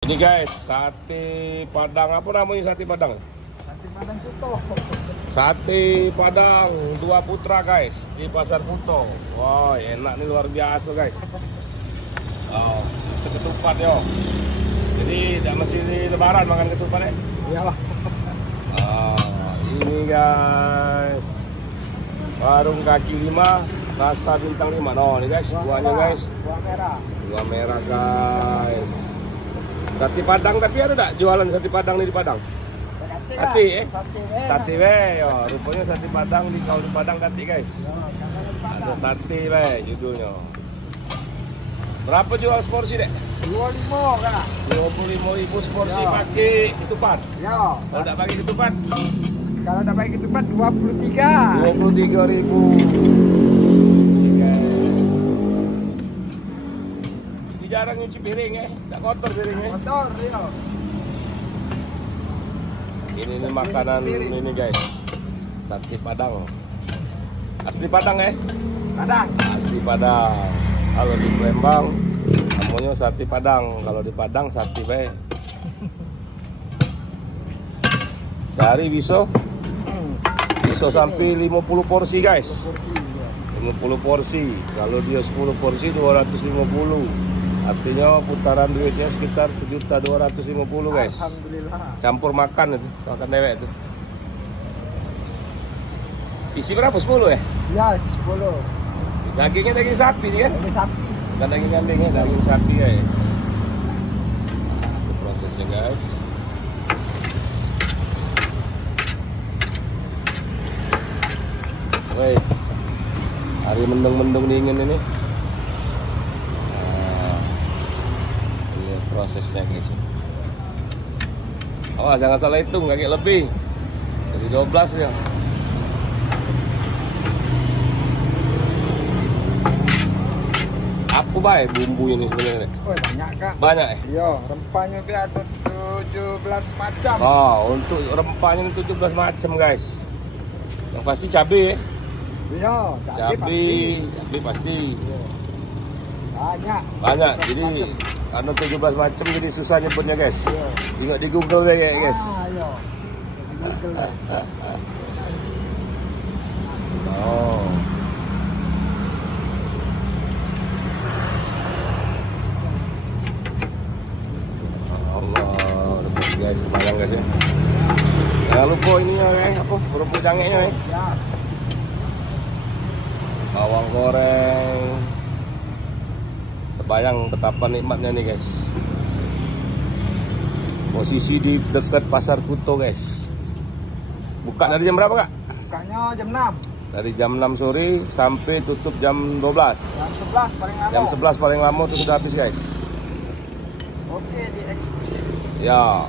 Ini guys, sate Padang. Apa namanya sate Padang? Sate Padang Kuto. Sate Padang Dua Putra guys, di Pasar Kuto. Wah, enak nih, luar biasa guys. Wow, ketupat yo. Jadi tidak mesti di lebaran makan ketupat ya? Iyalah. Ini guys, warung kaki 5, rasa bintang 5. No, nih guys, buahnya guys. Buah merah. Buah merah guys. Sate Padang, tapi ada tak jualan sate Padang nih di Padang? Sate Sate yo. Rupanya sate Padang di Kauli Padang kati guys. Ada sate judulnya. Berapa jual seporsi dek? 25 kan? 25.000 seporsi pakai ketupat. Ya. Kalau tidak pakai ketupat? Kalau tidak pakai ketupat 23. 23.000. Ini jarang nyuci piring ya, tidak kotor piringnya. Kotor ya. Ini makanan ini guys, sate Padang. Asli Padang ya? Padang. Asli Padang. Kalau di Palembang namanya sate Padang, kalau di Padang sate bae. Sehari bisa sampai 50 porsi guys. 50 porsi. Kalau dia 10 porsi 250. Artinya putaran duitnya sekitar 1.250.000 guys. Alhamdulillah. Campur makan itu, makan dewek itu. Isi berapa? 10 ya? Ya, 10. Dagingnya daging sapi nih kan? Daging sapi. Bukan daging kambing ya, daging sapi ya. Itu prosesnya guys. Woi, hari mendung-mendung dingin ini. Ini prosesnya guys. Oh, jangan salah hitung, kaki lebih. Jadi 12 ya. Apa baik bumbu ini sebenarnya? Oh, banyak kak. Banyak ya? Iya, rempahnya ada 17 macam. Oh, untuk rempahnya 17 macam guys. Yang pasti cabai ya? Iya, Cabai pasti. Banyak. Banyak. Jadi karena 17 macam jadi susah nyebutnya guys. Tengok di Google ya guys. Iya. Di Google. Oh. Allah, guys, kebayang guys ya. Jangan lupa ininya ya, apa? Kerupuk cangeknya ya. Ya. Bawang goreng. Terbayang betapa nikmatnya nih guys. Posisi di dekat Pasar Kuto guys. Buka dari jam berapa kak? Bukanya jam 6. Dari jam 6 sore sampai tutup jam 12. Jam 11 paling lama. Jam 11 paling lama itu sudah habis guys. Oke, di eksekusi. Ya.